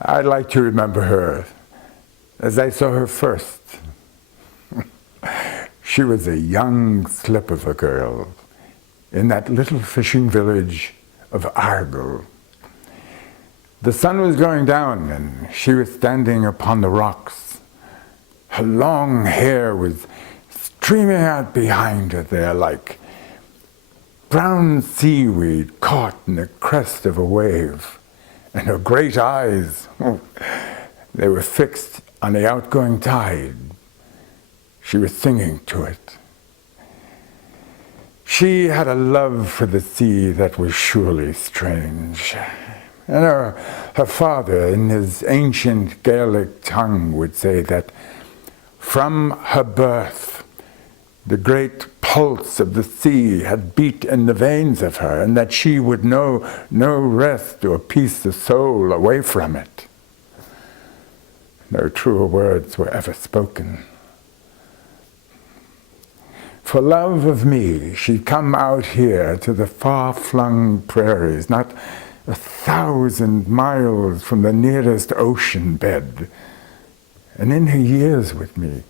I'd like to remember her as I saw her first. She was a young slip of a girl in that little fishing village of Argo. The sun was going down and she was standing upon the rocks. Her long hair was streaming out behind her there like brown seaweed caught in the crest of a wave. And her great eyes, they were fixed on the outgoing tide. She was singing to it. She had a love for the sea that was surely strange. And her father, in his ancient Gaelic tongue, would say that from her birth, the great pulse of the sea had beat in the veins of her, and that she would know no rest or peace of soul away from it. No truer words were ever spoken. For love of me, she'd come out here to the far-flung prairies, not 1,000 miles from the nearest ocean bed. And in her years with me,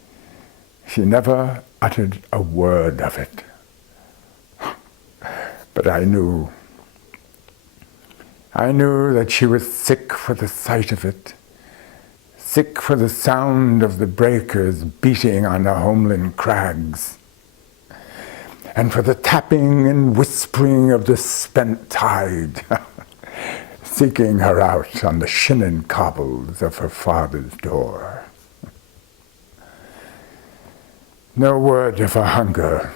she never uttered a word of it. But I knew that she was sick for the sight of it, sick for the sound of the breakers beating on the homeland crags, and for the tapping and whispering of the spent tide, seeking her out on the shinin cobbles of her father's door. No word of her hunger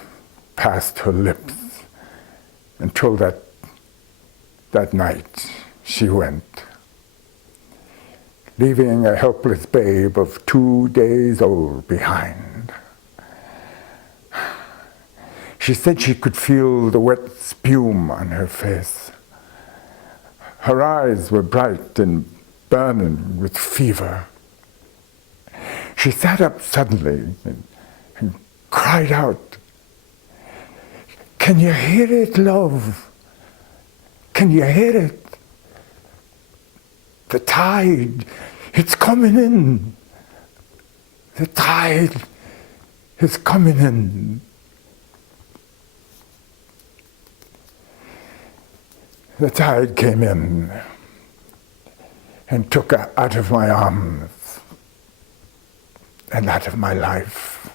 passed her lips until that night she went, leaving a helpless babe of 2 days old behind. She said she could feel the wet spume on her face. Her eyes were bright and burning with fever. She sat up suddenly and cried out, "Can you hear it, love? Can you hear it? The tide, it's coming in. The tide is coming in." The tide came in and took her out of my arms and out of my life.